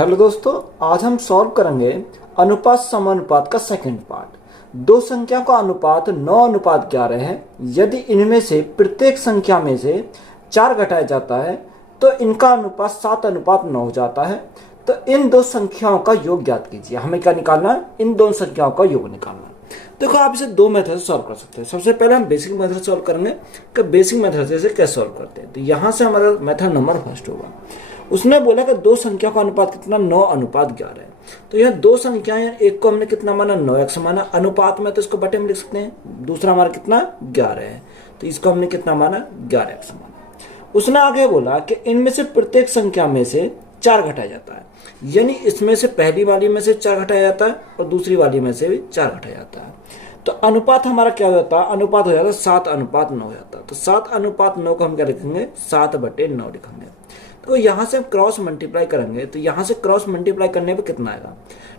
Hello दोस्तों, आज हम सॉल्व करेंगे अनुपात समानुपात का सेकंड पार्ट। दो संख्या का अनुपात 9:11 है। यदि इनमें से प्रत्येक संख्या में से 4 घटाया जाता है तो इनका अनुपात 7:9 हो जाता है। तो इन दो संख्याओं का योग ज्ञात कीजिए। हमें क्या निकालना है? इन दोनों संख्याओं का योग निकालना है। देखो, आप इसे दो मेथड से सॉल्व कर सकते हैं। सबसे पहले हम बेसिक मेथड सॉल्व करेंगे कि बेसिक मेथड से इसे कैसे सॉल्व करते हैं। तो यहाँ से हमारा मेथड नंबर फर्स्ट होगा। उसने बोला कि दो संख्या का अनुपात कितना 9:11 है। तो यह दो संख्याएं, एक को हमने कितना माना 9x माना, अनुपात में तो इसको बटे में लिख सकते हैं। दूसरा हमारा कितना 11 है, तो इसको हमने कितना माना 11x माना। उसने आगे बोला कि इनमें से प्रत्येक संख्या में से 4 घटाया जाता है, यानी इसमें से पहली वाली में से 4 घटाया जाता है और दूसरी वाली में से भी 4 घटाया जाता है। तो अनुपात हमारा क्या हो जाता है? अनुपात हो जाता है 7:9 हो जाता है। तो 7:9 को हम क्या लिखेंगे? 7/9 लिखेंगे। तो यहाँ से हम क्रॉस मल्टीप्लाई करेंगे, तो यहाँ से क्रॉस मल्टीप्लाई करने पे कितना आएगा?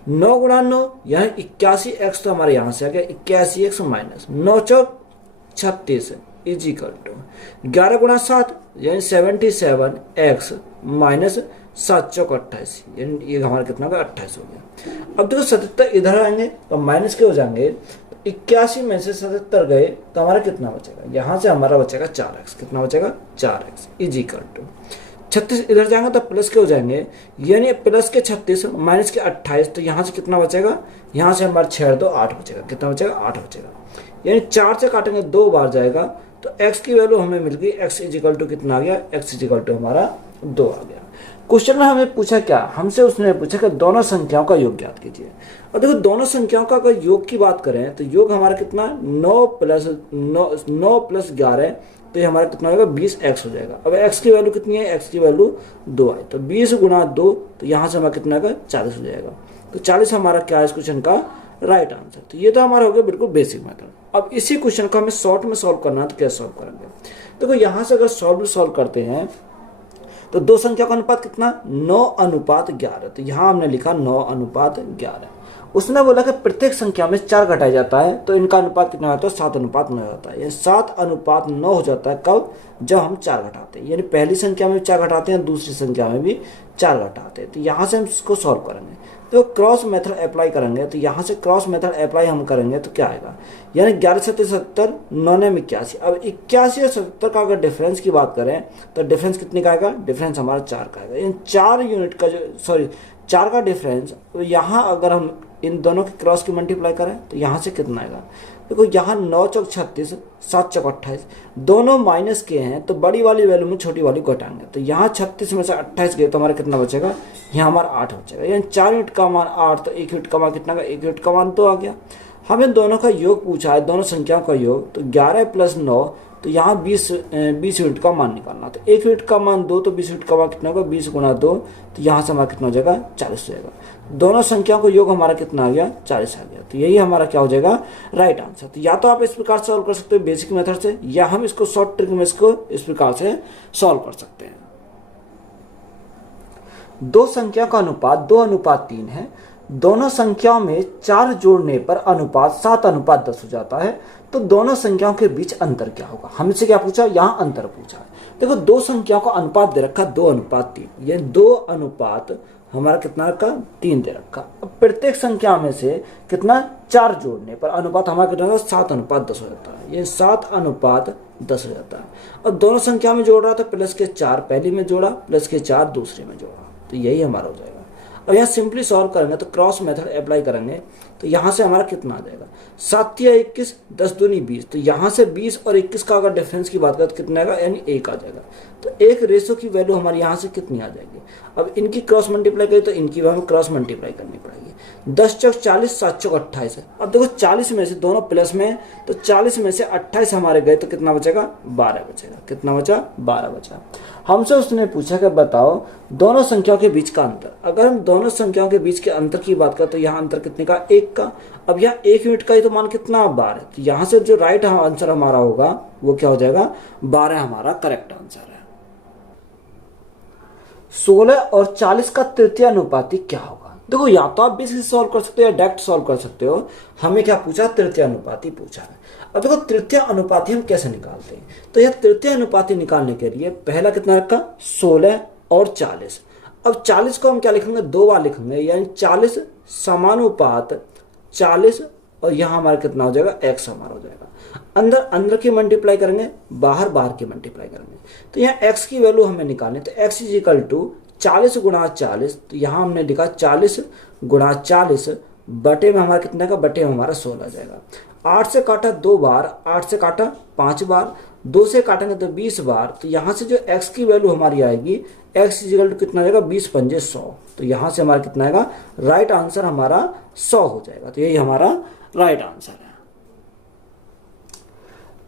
9 × 9 यहाँ 81x, तो हमारे यहाँ से आ गया 81x माइनस 9 चौक 36 इज इक्वल टू 11 × 7 यानी 77x माइनस 7 चौक 28, यानी ये हमारा कितना होगा? 28 हो गया। अब देखो 77 इधर आएंगे तो माइनस के हो जाएंगे। 81 में से 77 गए तो हमारा कितना बचेगा? यहाँ से हमारा बचेगा 4x। कितना बचेगा? 4x इज इक्वल टू 36 इधर जाएंगे तो प्लस के हो जाएंगे, यानी प्लस के 36 माइनस के 28। तो यहाँ से कितना बचेगा? यहाँ से हमारा 6 2 8 बचेगा। कितना बचेगा? 8 बचेगा। यानी 4 से काटेंगे 2 बार जाएगा, तो x की वैल्यू हमें मिल गई। x इज इक्वल टू कितना आ गया? x इज इक्वल टू हमारा 2 आ गया। क्वेश्चन में हमें पूछा क्या? हमसे उसने पूछा कि दोनों संख्याओं का योग ज्ञात कीजिए। और देखो, दोनों संख्याओं का अगर योग की बात करें तो योग हमारा कितना? 9 + 11, तो ये हमारा कितना होगा? 20x हो जाएगा। अब x की वैल्यू कितनी है? x की वैल्यू 2 आई, तो 20 × 2, तो यहाँ से हमारा कितना आएगा? 40 हो जाएगा। तो 40 हमारा क्या है इस क्वेश्चन का राइट आंसर। तो ये तो हमारा हो गया बिल्कुल बेसिक मेथड। अब इसी क्वेश्चन को हमें शॉर्ट में सॉल्व करना है, तो कैसे सॉल्व करेंगे? देखो, यहाँ से अगर सॉल्व करते हैं तो दो संख्या का अनुपात कितना? 9:11। तो यहाँ हमने लिखा 9:11। उसने बोला कि प्रत्येक संख्या में 4 घटाया जाता है तो इनका अनुपात कितना होता है? 7:9 होता है। ये 7:9 हो जाता है कब? जब हम 4 घटाते हैं, यानी पहली संख्या में 4 घटाते हैं, दूसरी संख्या में भी 4 घटाते हैं। तो यहाँ से हम इसको सॉल्व करेंगे, तो क्रॉस मेथड अप्लाई करेंगे। तो यहाँ से क्रॉस मेथड अप्लाई हम करेंगे तो क्या आएगा? यानी 11 × 7 = 70, 9 × 81। अब 81 और 70 का अगर डिफरेंस की बात करें तो डिफरेंस कितने का आएगा? डिफरेंस हमारा 4 का आएगा। इन 4 यूनिट का 4 का डिफरेंस, यहाँ अगर हम इन दोनों की क्रॉस की मल्टीप्लाई करें तो यहाँ से कितना आएगा? देखो, यहाँ 9 चौक 36, 7 चौक 28, दोनों माइनस के हैं तो बड़ी वाली वैल्यू में छोटी वाली घटाएंगे। तो यहाँ 36 में से 28 गए तो हमारा कितना बचेगा? यहाँ हमारा 8 हो जाएगा। यानी 4 यूनिट का मान 8, तो 1 यूनिट का मान कितना का? 1 यूनिट का मान 2 आ गया। हमें दोनों का योग पूछा है, दोनों संख्याओं का योग। तो 11 + 9, तो यहाँ 20 यूनिट का मान निकालना। तो 1 यूनिट का मान 2, तो 20 यूनिट का मान कितना होगा? 20 × 2, तो यहाँ से हमारा कितना हो जाएगा? 40 हो जाएगा। दोनों संख्याओं को योग हमारा कितना आ गया? 40 आ गया। तो यही हमारा क्या हो जाएगा? Right answer. तो या तो आप इस प्रकार सॉल्व कर सकते हो बेसिक मेथड से, या हम इसको शॉर्ट ट्रिक में इसको इस प्रकार से सॉल्व कर सकते हैं। दो संख्या का अनुपात 2:3 है। दोनों संख्याओं में 4 जोड़ने पर अनुपात 7:10 हो जाता है। तो दोनों संख्याओं के बीच अंतर क्या होगा? हमसे क्या पूछा? यहाँ अंतर पूछा है। देखो, दो संख्याओं का अनुपात दे रखा 2:3, ये 2 अनुपात हमारा कितना रखा? 3 दे रखा। अब प्रत्येक संख्या में से कितना? 4 जोड़ने पर अनुपात हमारा कितना होगा? 7:10 हो जाता है। ये 7:10 हो जाता है। और दोनों संख्या में जोड़ रहा था, प्लस के 4 पहली में जोड़ा, प्लस के 4 दूसरी में जोड़ा, तो यही हमारा हो जाएगा। अब यहाँ सिंपली सॉल्व करेंगे तो क्रॉस मेथड अप्लाई करेंगे, तो यहाँ से हमारा कितना आ जाएगा? 7 × 21, 10 दूनी 20। तो यहाँ से 20 और 21 का अगर डिफरेंस की बात करें तो कितना आएगा? यानी 1 आ जाएगा। तो 1 रेशो की वैल्यू हमारी यहाँ से कितनी आ जाएगी? अब इनकी क्रॉस मल्टीप्लाई करें तो इनकी हमें क्रॉस मल्टीप्लाई करनी पड़ेगी। 10 चौक 40, 7 चौक 28 है। अब देखो, 40 में से दोनों प्लस में, तो 40 में से 28 हमारे गए तो कितना बचेगा? 12 बचेगा। कितना बचा? 12 बचा। हमसे उसने पूछा कि बताओ दोनों संख्याओं के बीच का अंतर। अगर हम दोनों संख्याओं के बीच के अंतर की बात करें तो यहाँ अंतर कितने का? 1 का। अब यहाँ 1 यूनिट का ही तो मान कितना? 12। तो यहाँ से जो राइट आंसर हमारा होगा वो क्या हो जाएगा? 12 हमारा करेक्ट आंसर है। 16 और 40 का तृतीय अनुपाती क्या होगा? देखो, या तो आप बेसिक सॉल्व कर सकते हो या डायरेक्ट सॉल्व कर सकते हो। हमें क्या पूछा? तृतीय अनुपाती पूछा है। अब देखो, तृतीय अनुपाती हम कैसे निकालते हैं? तो यह तृतीय अनुपाती निकालने के लिए पहला कितना रखा? 16 और 40। अब 40 को हम क्या लिखेंगे, 2 बार लिखेंगे, यानी 40 समानुपात 40, और यहाँ हमारा कितना हो जाएगा, x हमारा हो जाएगा। अंदर अंदर की मल्टीप्लाई करेंगे, बाहर बाहर की मल्टीप्लाई करेंगे। तो यहाँ x की वैल्यू हमें निकालनी, तो x इज इक्वल टू 40 गुणा 40, तो यहाँ हमने लिखा 40 गुणा 40 बटे में हमारा कितना का, बटे में हमारा 16 आ जाएगा। 8 से काटा 2 बार, 8 से काटा 5 बार, 2 से काटेंगे तो 20 बार। तो यहाँ से जो x की वैल्यू हमारी आएगी, x इज इक्वल टू कितना आएगा, 20 पंजे 100। तो यहाँ से हमारा कितना आएगा, राइट आंसर हमारा 100 हो जाएगा। तो यही हमारा राइट आंसर है।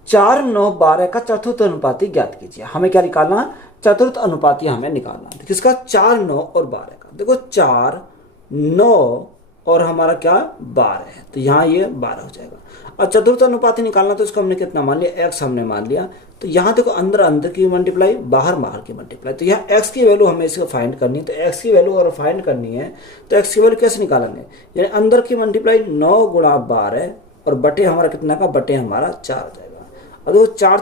4, 9, 12 का चतुर्थ अनुपाती ज्ञात कीजिए। हमें क्या निकालना है, चतुर्थ अनुपाती हमें निकालना है। किसका, 4, 9 और 12 का। देखो 4, 9 और हमारा क्या 12 है, तो यहाँ ये 12 हो जाएगा। और चतुर्थ अनुपाती निकालना, तो इसको हमने कितना मान लिया, x हमने मान लिया। तो यहाँ देखो अंदर अंदर की मल्टीप्लाई, बाहर बाहर की मल्टीप्लाई। तो यहाँ x की वैल्यू हमें इसको फाइंड करनी है। तो x की वैल्यू अगर फाइंड करनी है तो x की वैल्यू कैसे निकालेंगे, यानी अंदर की मल्टीप्लाई 9 गुणा 12 और बटे हमारा कितना का, बटे हमारा 4 हो जाएगा। और देखो 4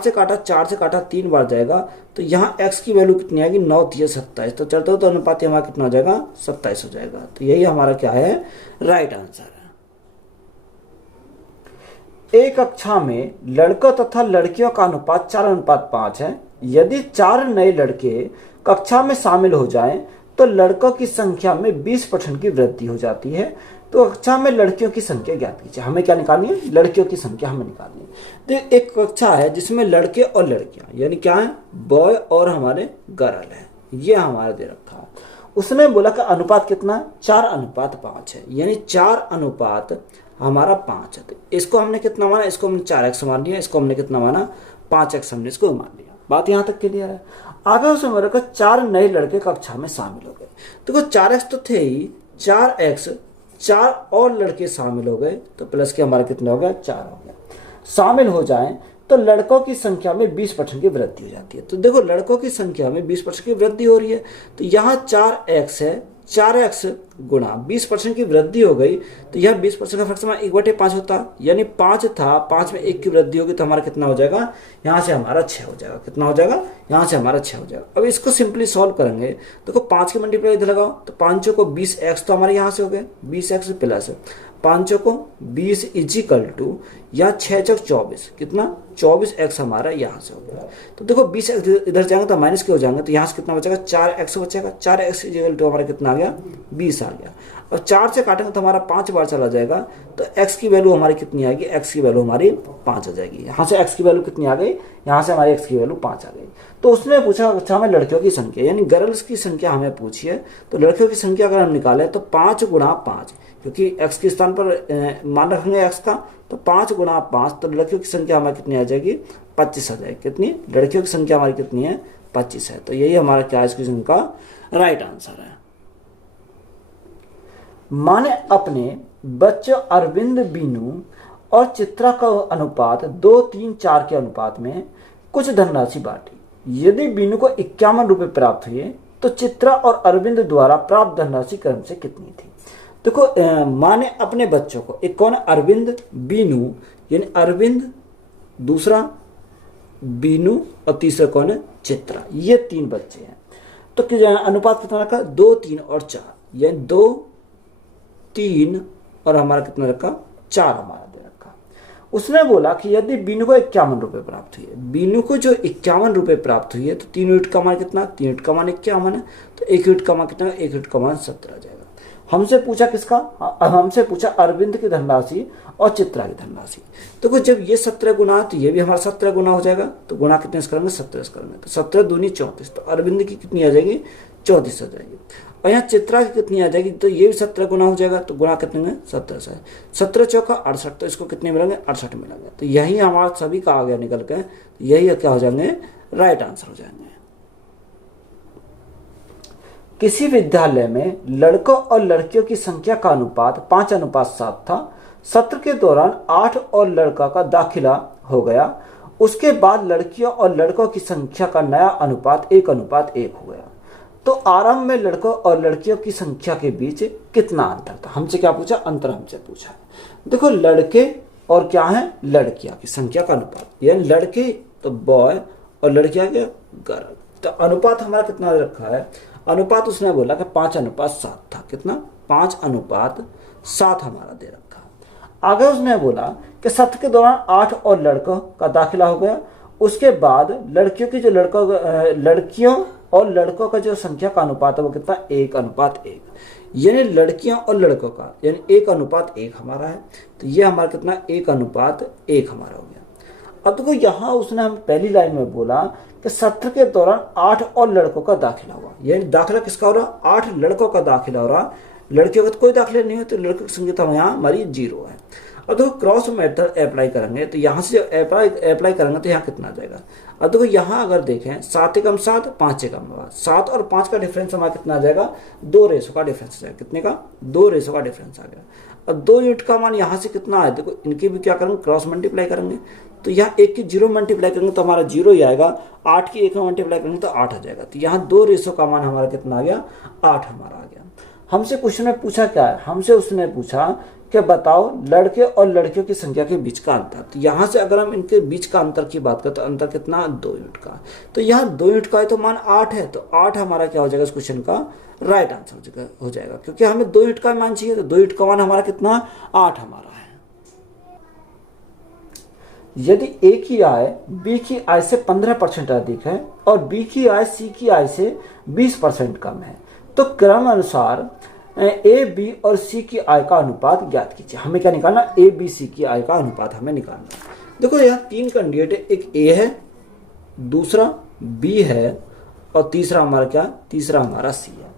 से काटा 3 बार जाएगा। तो यहाँ x की वैल्यू कितनी आएगी, 9 3 27। तो चतुर्थ अनुपाती हमारा कितना हो जाएगा, 27 हो जाएगा। तो यही हमारा क्या है, राइट आंसर है। एक कक्षा में लड़कों तथा लड़कियों का अनुपात 4:5 है। यदि 4 नए लड़के कक्षा में शामिल हो जाएं तो लड़कों की संख्या में 20% की वृद्धि हो जाती है। तो कक्षा में लड़कियों की संख्या ज्ञात कीजिए। हमें क्या निकालनी है, लड़कियों की संख्या हमें निकालनी है। तो एक कक्षा है जिसमें लड़के और लड़कियां, यानी क्या है, बॉय और हमारे गर्ल है, ये हमारा दे रखा है। उसने बोला कि अनुपात कितना है, 4:5 है, यानी 4 अनुपात हमारा 5 है। तो इसको हमने कितना माना, इसको हमने 4x मान लिया, इसको हमने कितना माना, 5x हमने इसको मान लिया। बात यहाँ तक क्लियर है। आगे उसमें बोला कि 4 नए लड़के कक्षा में शामिल हो गए। देखो 4x तो थे ही, 4x 4 और लड़के शामिल हो गए, तो प्लस के हमारा कितना हो गया, 4 हो गया। शामिल हो जाएं तो लड़कों की संख्या में 20% की वृद्धि हो जाती है। तो देखो लड़कों की संख्या में 20% की वृद्धि हो रही है। तो यहाँ 4x है, 4x गुणा 20% की वृद्धि हो गई। तो यह 20% का फ्रैक्शन 1/5 होता, यानी 5 था, 5 में 1 की वृद्धि होगी, तो हमारा कितना हो जाएगा, यहाँ से हमारा 6 हो जाएगा। कितना हो जाएगा, यहाँ से हमारा 6 हो जाएगा। अब इसको सिंपली सॉल्व करेंगे। देखो 5 की मल्टीप्लाई इधर लगाओ, तो 5 को 20x तो हमारे यहाँ से हो गए, 20x प्लस 5 को 20 इजिकल टू, या 6 चौक 24, कितना 24x हमारा यहाँ से हो गया। तो देखो 20x इधर जाएंगे तो माइनस के हो जाएंगे, तो यहाँ से कितना बचेगा, 4x बचेगा। 4x इजिकल टू हमारा कितना आ गया, 20 आ गया। और 4 से काटेंगे तो हमारा 5 बार चला जाएगा, तो x की वैल्यू हमारी कितनी आएगी, x की वैल्यू हमारी 5 आ जाएगी। यहाँ से x की वैल्यू कितनी आ गई, यहाँ से हमारी x की वैल्यू 5 आ गई। तो उसने पूछा अच्छा हमें लड़कियों की संख्या, यानी गर्ल्स की संख्या हमें पूछी है। तो लड़कियों की संख्या अगर हम निकालें तो 5 गुणा 5, क्योंकि x के स्थान पर मान रखेंगे x का, तो 5 गुणा 5, तो लड़कियों की संख्या हमारी कितनी आ जाएगी, 25 आ जाएगी। कितनी, लड़कियों की संख्या हमारी कितनी है, 25 है। तो यही हमारा क्या इस क्वेश्चन का राइट आंसर है। माने अपने बच्चों अरविंद, बीनू और चित्रा का अनुपात 2, 3, 4 के अनुपात में कुछ धनराशि बांटी। यदि बीनू को 51 रुपए प्राप्त हुए तो चित्रा और अरविंद द्वारा प्राप्त धनराशि क्रम से कितनी थी। देखो माँ ने अपने बच्चों को, एक कौन, अरविंद, बीनू, यानी अरविंद, दूसरा बीनू और तीसरा कौन है, चित्रा, ये 3 बच्चे हैं। तो अनुपात कितना रखा, 2, 3 और 4, यानी 2, 3 और हमारा कितना रखा, 4 हमारा दे रखा। उसने बोला कि यदि बीनू को 51 रुपए प्राप्त हुए, बीनू को जो 51 रुपए प्राप्त हुई है, तो 3 यूनिट का मान कितना, 3 यूनिट का मान 51 है, तो 1 यूनिट का मान कितना, 1 यूनिट का मान 17 आ जाएगा। हमसे पूछा किसका, हमसे पूछा अरविंद की धनराशि और चित्रा की धनराशि। तो कुछ जब ये 17 गुना, तो ये भी हमारा 17 गुना हो जाएगा। तो गुना कितने से करेंगे, 17 से करेंगे, तो 17 दूनी 34, तो अरविंद की कितनी आ जाएगी, 34 आ जाएगी। और यहाँ चित्रा की कितनी आ जाएगी, तो ये भी 17 गुना हो जाएगा, तो गुना कितने में, 17 से, 17 चौका 68, तो इसको कितने मिलेंगे, 68 मिलेंगे। तो यही हमारा सभी का आ गया निकल के, यही क्या हो जाएंगे, राइट आंसर हो जाएंगे। किसी विद्यालय में लड़कों और लड़कियों की संख्या का अनुपात 5:7 था। सत्र के दौरान 8 और लड़का का दाखिला हो गया। उसके बाद लड़कियों और लड़कों की संख्या का नया अनुपात 1:1 हो गया। तो आरंभ में लड़कों और लड़कियों की संख्या के बीच कितना अंतर था। हमसे क्या पूछा, अंतर हमसे पूछा। देखो लड़के और क्या है, लड़कियां की संख्या का अनुपात, यानी लड़के तो बॉय और लड़कियां क्या, गर्ल। तो अनुपात हमारा कितना रखा है, अनुपात उसने बोला कि 5:7 था। कितना? 5:7 हमारा दे रखा। आगे उसने बोला कि सत्र के दौरान 8 और लड़कों का दाखिला हो गया। उसके बाद लड़कियों की जो लड़कियों और लड़कों का जो संख्या का अनुपात है वो कितना? 1:1, यानी लड़कियों और लड़कों का यानी 1:1 हमारा है। तो ये हमारा कितना? 1:1 हमारा हो गया। अब देखो यहाँ उसने हम पहली लाइन में बोला कि सत्र के दौरान 8 और लड़कों का दाखिला हुआ, यानी दाखिला किसका हो रहा? 8 लड़कों का दाखिला हो रहा, लड़कियों का तो कोई दाखिला नहीं है, तो लड़कों की संख्या तो यहाँ हमारी 0 है। अब देखो क्रॉस मेथड अप्लाई करेंगे तो यहाँ से अप्लाई करेंगे तो यहाँ कितना आ जाएगा? अब देखो यहाँ अगर देखें 7 एकम 7, 5 एकम 7 और 5 का डिफरेंस हमारा कितना आ जाएगा? 2 रेशो का डिफरेंस आ जाएगा। कितने का? 2 रेशो का डिफरेंस आ गया। अब 2 यूनिट का मान यहाँ से कितना है? देखो इनकी भी क्या करेंगे? क्रॉस मल्टीप्लाई करेंगे। तो यहाँ 1 की 0 मल्टीप्लाई करेंगे तो हमारा 0 ही आएगा। 8 की 1 में मल्टीप्लाई करेंगे तो 8 आ जाएगा। तो यहाँ 2 रेशो का मान हमारा कितना आ गया? 8 हमारा आ गया। हमसे क्वेश्चन में पूछा क्या है? हमसे उसने पूछा कि बताओ लड़के और लड़कियों की संख्या के बीच का अंतर। तो यहाँ से अगर हम इनके बीच का अंतर की बात करें तो अंतर कितना? 2 यूनिट का। तो यहाँ 2 यूनिट का है तो मान 8 है, तो 8 हमारा क्या हो जाएगा इस क्वेश्चन का? राइट आंसर हो जाएगा, क्योंकि हमें 2 यूनिट का मान चाहिए। तो 2 यूनिट का मान हमारा कितना? 8 हमारा है। यदि ए की आय बी की आय से 15% अधिक है और बी की आय सी की आय से 20% कम है, तो क्रम अनुसार ए बी और सी की आय का अनुपात ज्ञात कीजिए। हमें क्या निकालना? ए बी सी की आय का अनुपात हमें निकालना। देखो यहाँ 3 कैंडिडेट है, एक ए है, दूसरा बी है और तीसरा हमारा क्या? तीसरा हमारा सी है।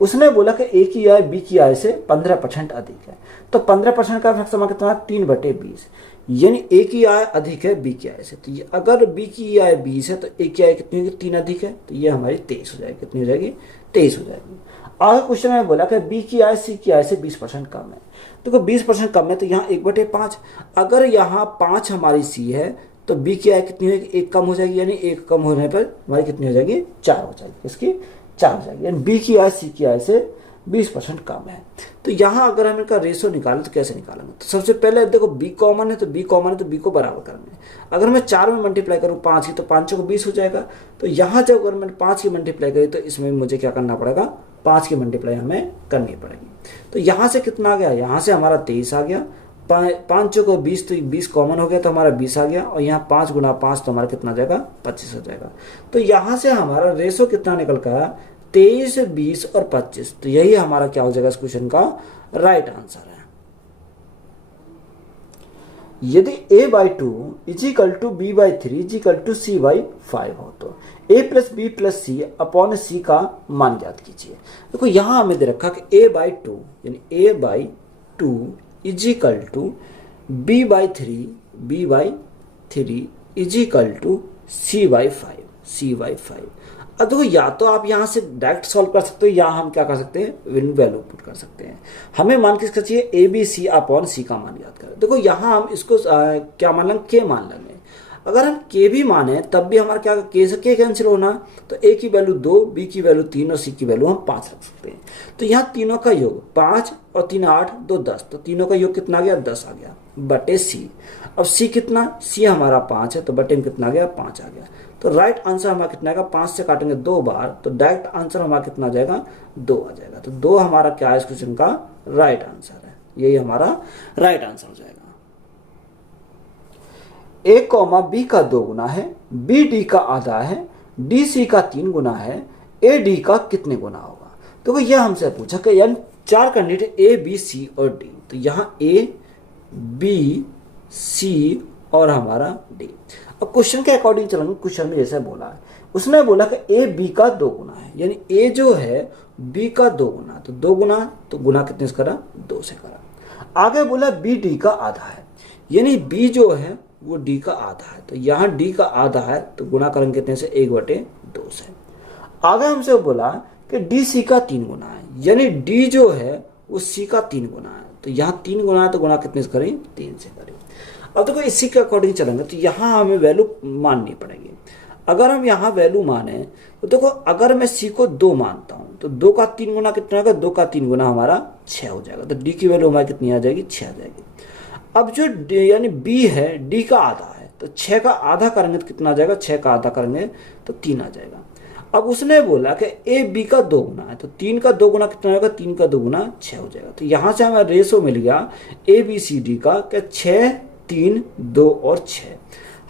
उसने बोला कि ए की आय बी की आय से 15% अधिक है, तो 15% का फैक्टर कितना? 3/20, यानी ए की आय अधिक है बी की आय से। तो ये अगर बी की आय 20 है तो ए की आय कितनी होगी? 3 अधिक है, तो ये हमारी 23 हो जाएगी। कितनी हो जाएगी? 23 हो जाएगी। आगे क्वेश्चन में बोला कि बी की आय सी की आय से 20% कम है। देखो 20% कम है तो यहाँ 1/5। अगर यहाँ 5 हमारी सी है तो बी की आय कितनी होगी? 1 कम हो जाएगी, यानी 1 कम होने पर हमारी कितनी हो जाएगी? 4 हो जाएगी। इसकी 4 हो जाएगी, यानी बी की आय सी की आय से 20% कम है। तो यहाँ अगर हम इनका रेशो निकालें तो कैसे निकालेंगे? तो सबसे पहले देखो बी कॉमन है, तो बी कॉमन है तो बी को बराबर करेंगे। अगर मैं 4 में मल्टीप्लाई करूँ 5 की तो 5 को 20 हो जाएगा। तो यहाँ जब अगर मैंने 5 की मल्टीप्लाई करी तो इसमें मुझे क्या करना पड़ेगा? 5 की मल्टीप्लाई हमें करनी पड़ेगी। तो यहाँ से कितना आ गया? यहाँ से हमारा 23 आ गया। 5 को 20, तो 20 कॉमन हो गया तो हमारा 20 आ गया। और यहाँ 5 × 5 तो हमारा कितना आ जाएगा? 25 हो जाएगा। तो यहाँ से हमारा रेशो कितना निकल कर आया? 23, 20 और 25। तो यही हमारा क्या हो जाएगा इस क्वेश्चन का राइट आंसर है। यदि a/2 = b/3 = c/5 हो तो a + b + c upon c का मान ज्ञात कीजिए। देखो यहाँ हमें दे रखा कि a/2 यानी a/2 = b/3 = c/5। अब देखो या तो आप यहाँ से डायरेक्ट सॉल्व कर सकते हो या हम क्या कर सकते हैं? वैल्यू पुट कर सकते हैं। हमें मान किसका चाहिए? ए बी सी अपॉन सी का मान याद करें। देखो यहाँ हम इसको क्या मान लेंगे? के मान लेंगे। अगर हम के भी माने तब भी हमारा क्या? के से के कैंसिल होना, तो ए की वैल्यू 2, बी की वैल्यू 3 और सी की वैल्यू हम 5 रख सकते हैं। तो यहाँ तीनों का योग 5 और 3 8 2 10, तो तीनों का योग कितना आ गया? 10 आ गया बटे सी। अब सी कितना? सी हमारा 5 है तो बटे में कितना आ गया? 5 आ गया। तो राइट आंसर हमारा कितना आएगा? 5 से काटेंगे 2 बार तो डायरेक्ट आंसर हमारा कितना आ जाएगा? 2 आ जाएगा। तो 2 हमारा क्या है इस क्वेश्चन का राइट आंसर है। यही हमारा राइट आंसर हो जाएगा। a, b का 2 गुना है, b d का आधा है, d c का 3 गुना है, a d का कितने गुना होगा? तो यह हमसे पूछा कि यानी 4 कैंडिडेट a b c और d। तो यहाँ a b c और हमारा d। अब क्वेश्चन के अकॉर्डिंग चलेंगे। क्वेश्चन में जैसे बोला है, उसने बोला कि a b का 2 गुना है, यानी a जो है b का 2 गुना, तो 2 गुना तो गुना कितने से करा? 2 से करा। आगे बोला b d का आधा है, यानी b जो है वो d का आधा है, तो यहाँ d का आधा है तो गुना करेंगे कितने से? 1/2 से। आगे हमसे बोला कि d c का 3 गुना है, यानी d जो है वो c का 3 गुना है, तो यहाँ 3 गुना है तो गुना कितने से करें? 3 से करें। अब देखो इसी के अकॉर्डिंग चलेंगे तो यहाँ हमें वैल्यू माननी पड़ेगी। अगर हम यहाँ वैल्यू माने तो देखो अगर मैं c को 2 मानता हूँ तो 2 का 3 गुना कितना होगा? 2 का 3 गुना हमारा 6 हो जाएगा। तो d की वैल्यू हमारी कितनी आ जाएगी? 6 आ जाएगी। अब जो यानी b है d का आधा है, तो 6 का आधा करेंगे तो कितना आ जाएगा? 6 का आधा करेंगे तो 3 आ जाएगा। अब उसने बोला कि ए बी का 2 गुना है, तो 3 का 2 गुना कितना होगा, 3 का 2 गुना 6 हो जाएगा। तो यहाँ से हमें रेशो मिल गया ए बी सी डी का, क्या 6, 3, 2 और 6।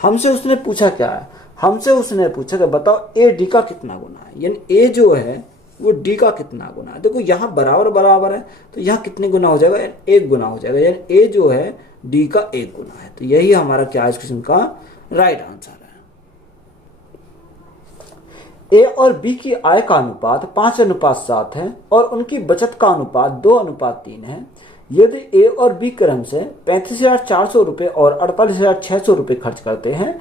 हमसे उसने पूछा क्या है, हमसे उसने पूछा कि बताओ ए डी का कितना गुना है, यानी ए जो है वो डी का कितना गुना है। देखो यहाँ बराबर बराबर है, तो यहाँ कितने गुना हो जाएगा, 1 गुना हो जाएगा, यानी ए जो है डी का 1 गुना है। तो यही हमारा क्या है इस क्वेश्चन का राइट आंसर है। ए और बी की आय का अनुपात 5:7 है और उनकी बचत का अनुपात 2:3 है। यदि ए और बी क्रम से 35,400 रुपये और 48,600 रुपये खर्च करते हैं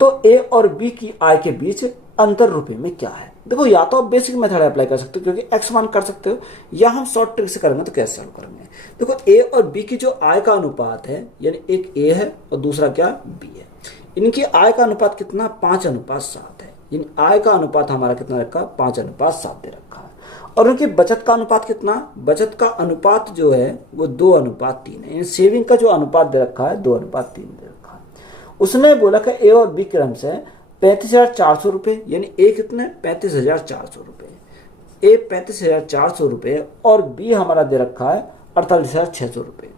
तो ए और बी की आय के बीच अंतर रुपए में क्या है। देखो या तो आप बेसिक मेथड अप्लाई कर सकते हो क्योंकि एक्स मान कर सकते हो, या हम शॉर्ट ट्रिक से करेंगे तो कैसे सॉल्व करेंगे। देखो ए और बी की जो आय का अनुपात है, यानी एक ए है और दूसरा क्या बी है, इनकी आय का अनुपात कितना 5:7 है, यानी आय का अनुपात हमारा कितना रखा 5:7 दे रखा है। और उनकी बचत का अनुपात कितना, बचत का अनुपात जो है वो 2:3 है, यानी सेविंग का जो अनुपात दे रखा है 2:3 दे रखा है। उसने बोला कि ए और बी क्रम से 35,400 रुपये, यानी ए कितने 35,400 रुपये, ए 35,400 रुपये और बी हमारा दे रखा है 48,600 रुपये,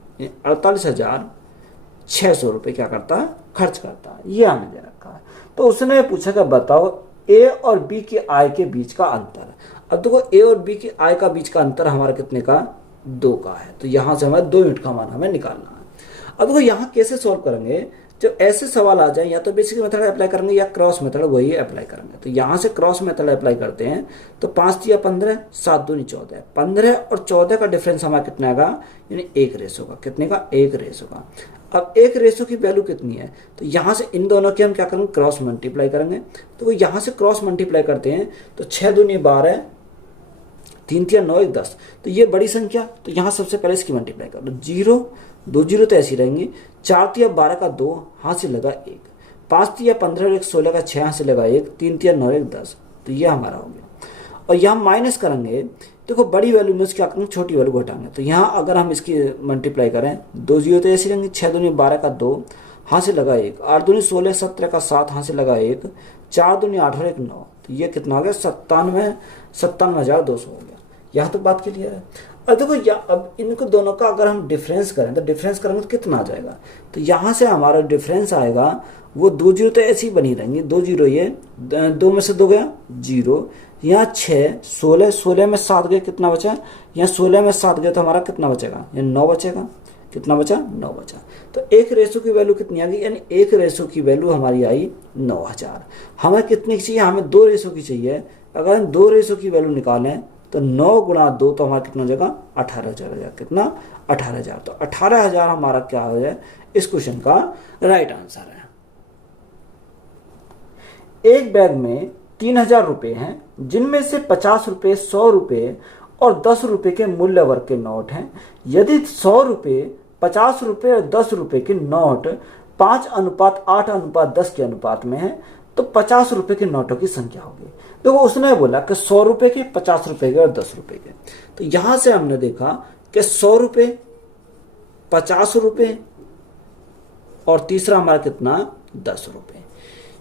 48,600 रुपये क्या करता है खर्च करता है, ये हमें दे रखा है। तो उसने पूछा कि बताओ ए और बी की आय के बीच का अंतर। अब देखो ए और बी की आय का बीच का अंतर हमारा कितने का 2 का है, तो यहाँ से हमें 2 यूनिट का मान हमें निकालना है। अब देखो यहाँ कैसे सॉल्व करेंगे, जब ऐसे सवाल आ जाए या तो बेसिक मेथड अप्लाई करेंगे या क्रॉस मेथड वही अप्लाई करेंगे। तो यहाँ से क्रॉस मेथड अप्लाई करते हैं तो 5 या 15, 7 दूनी 14, 15 और 14 का डिफरेंस हमारा कितना आएगा, यानी 1 रेशो का, कितने का 1 रेशो का। अब 1 रेशो की वैल्यू कितनी है, तो यहाँ से इन दोनों की हम क्या करेंगे क्रॉस मल्टीप्लाई करेंगे। तो यहाँ से क्रॉस मल्टीप्लाई करते हैं तो 6 दूनी 12, 3 3 9 1 10, तो ये बड़ी संख्या, तो यहाँ सबसे पहले इसकी मल्टीप्लाई कर लो, 0 2 0 तो ऐसी रहेंगे, 4 3 12 का 2 हाथ से लगा 1, 5 3 15 और 1 16 का 6 हाथ से लगा 1, 3 3 9 1 10, तो ये हमारा हो गया। और यहाँ माइनस करेंगे, देखो बड़ी वैल्यू में क्या करेंगे छोटी वैल्यू घटाएंगे। तो यहाँ अगर हम इसकी मल्टीप्लाई करें 2 0 तो ऐसी रहेंगे, 6 दूनी 12 का 2 हाथ से लगा 1, 8 दूनी 16 17 का 7 हाथ से लगा 1, 4 दूनी 8 और 1 9, तो ये कितना हो गया 97,200 हो गया। यहाँ तो बात क्लियर है। और देखो अब इनको दोनों का अगर हम डिफरेंस करें तो डिफरेंस करेंगे तो कितना आ जाएगा, तो यहाँ से हमारा डिफरेंस आएगा वो 2 0 तो ऐसी बनी रहेंगी, 2 0 ये 2 में से 2 गया 0, यहाँ 6 16 16 में 7 गए कितना बचा, यहाँ 16 में 7 गए तो हमारा कितना बचेगा, यहाँ 9 बचेगा, कितना बचा 9 बचा। तो 1 रेशो की वैल्यू कितनी आ गई, यानी 1 रेशो की वैल्यू हमारी आई 9000। हमें कितनी चाहिए, हमें 2 रेशो की चाहिए। अगर हम 2 रेशो की वैल्यू निकालें तो 9 गुणा 2 तो हमारा कितना हो जाएगा 18,000 हो जाएगा, कितना 18,000। तो 18,000 हमारा क्या हो जाए इस क्वेश्चन का राइट आंसर है। एक बैग में 3,000 रुपए हैं जिनमें से 50 रुपए 100 रुपए और 10 रुपए के मूल्य वर्ग के नोट हैं। यदि 100 रुपए 50 रुपए और 10 रुपए के नोट 5:8:10 के अनुपात में है तो 50 रुपए के नोटों की संख्या होगी। देखो उसने बोला कि 100 रुपए के 50 रुपए के और 10 रुपए के, तो यहां से हमने देखा कि 100 रुपए 50 रुपए और तीसरा हमारा कितना 10 रुपए,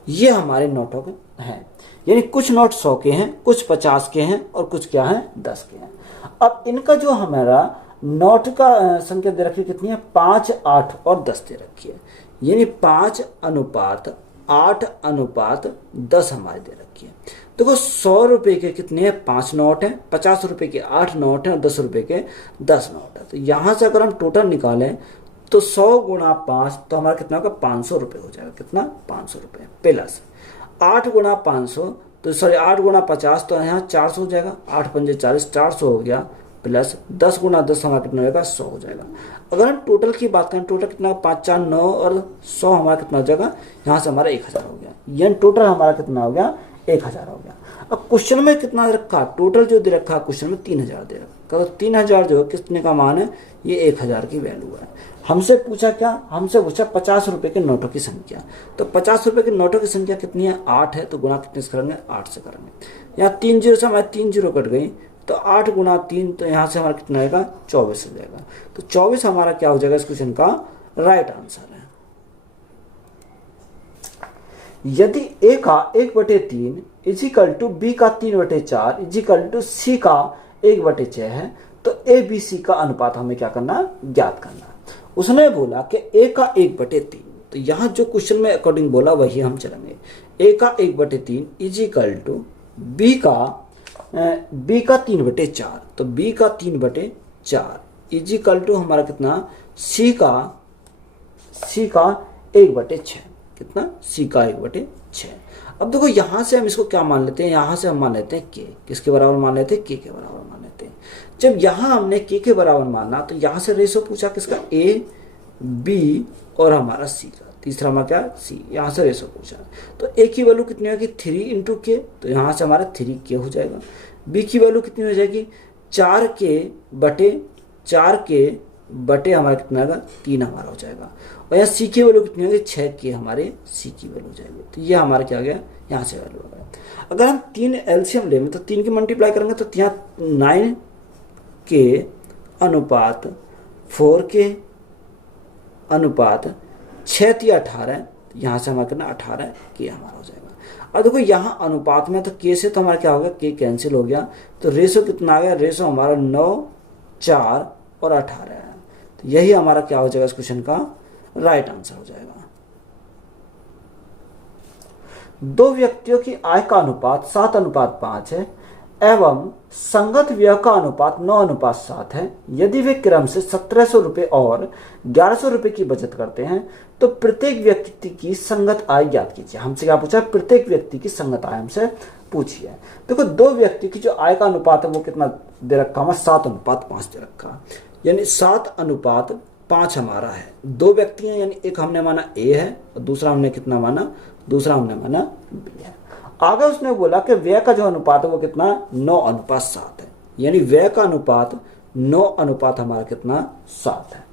ये हमारे नोटों के हैं। यानी कुछ नोट 100 के हैं, कुछ 50 के हैं और कुछ क्या है 10 के हैं। अब इनका जो हमारा नोट का संख्या दे रखी है कितनी है 5 8 और 10 दे रखी है, यानी 5:8:10 हमारे दे रखी है। देखो 100 रुपए के कितने हैं 5 नोट हैं, 50 रुपए के 8 नोट हैं और 10 रुपए के 10 नोट है। तो यहां से अगर हम टोटल निकालें तो 100 गुणा 5 तो हमारा कितना होगा 500 रुपए हो जाएगा, कितना 500 रुपए, प्लस 8 गुणा 500 तो सॉरी 8 गुणा 50 तो यहाँ 400 हो जाएगा, 8 पंजे 40 400 हो गया, प्लस 10 गुणा 10 हमारा कितना हो जाएगा 100 हो जाएगा। अगर हम टोटल की बात करें टोटल कितना 5 4 9 और 100 हमारा कितना हो जाएगा, यहाँ से हमारा 1000 हो गया, यानी टोटल हमारा कितना हो गया 1000 हो गया। अब क्वेश्चन में कितना रखा, टोटल जो दे रखा क्वेश्चन में 3000 दे रखा, तो 3000 जो है कितने का मान है, ये 1000 की वैल्यू है। हमसे पूछा क्या, हमसे पूछा 50 रुपए के नोटों की संख्या, तो 50 रुपए के नोटों की संख्या कितनी है 8 है, तो गुणा कितने से करेंगे 8 से करेंगे। यहाँ 3 जीरो से हमारे 3 जीरो कट गई, तो 8 गुणा 3 तो यहाँ से हमारा कितना आएगा 24 हो जाएगा। तो 24 हमारा क्या हो जाएगा इस क्वेश्चन का राइट आंसर है। यदि a का 1/3 इजिकल टू b का 3/4 इजिकल टू c का 1/6 है तो a b c का अनुपात हमें क्या करना, ज्ञात करना। उसने बोला कि a का 1/3, तो यहाँ जो क्वेश्चन में अकॉर्डिंग बोला वही हम चलेंगे। a का 1/3 इजिकल टू b का 3/4, तो b का 3/4 इजिकल टू हमारा कितना, c का 1/6, कितना, c का 1/6। अब देखो यहाँ से हम इसको क्या मान लेते हैं, यहाँ से हम मान लेते हैं k, किसके बराबर मान लेते हैं, k के बराबर मान लेते हैं। जब यहाँ हमने k के बराबर माना तो यहाँ से रेशो पूछा किसका, a b और हमारा c का, तीसरा हमारा क्या, c, यहाँ से रेशो पूछा। तो a की वैल्यू कितनी होगी, 3 × k, तो यहाँ से हमारा 3k हो जाएगा। b की वैल्यू कितनी हो जाएगी, 4k बटे हमारा कितना आएगा, 3 हमारा हो जाएगा। और यहाँ c की वैल्यू कितनी होगी, 6k हमारे c की वैल्यू हो जाएगी। तो ये हमारा क्या हो गया, यहाँ से वैल्यू हो गया। अगर हम 3 एलसीएम लेंगे तो 3 की मल्टीप्लाई करेंगे तो यहाँ 9k अनुपात 4k अनुपात 6 × 18, यहाँ से हमारा कितना 18k हमारा हो जाएगा। अब देखो यहाँ अनुपात में तो k से तो हमारा क्या हो गया, k कैंसिल हो गया, तो रेशो कितना आ गया, रेशो हमारा 9, 4 और 18 है। तो यही हमारा क्या हो जाएगा, इस क्वेश्चन का राइट आंसर हो जाएगा। दो व्यक्तियों की आय का अनुपात 7:5 है एवं संगत व्यय का अनुपात 9:7 है। यदि वे क्रम से 1700 रुपये और 1100 रुपये की बचत करते हैं तो प्रत्येक व्यक्ति की संगत आय ज्ञात कीजिए। हमसे क्या पूछा है, प्रत्येक व्यक्ति की संगत आय हमसे पूछी है। देखो दो व्यक्ति की जो आय का अनुपात है वो कितना दे रखा है, 7:5 दे रखा, यानी 7:5 हमारा है। दो व्यक्ति हैं, यानी एक हमने माना A है और दूसरा हमने कितना माना, दूसरा हमने माना B है। आगे उसने बोला कि व्यय का जो अनुपात है वो कितना, 9:7 है, यानी व्यय का अनुपात 9 हमारा कितना, 7 है।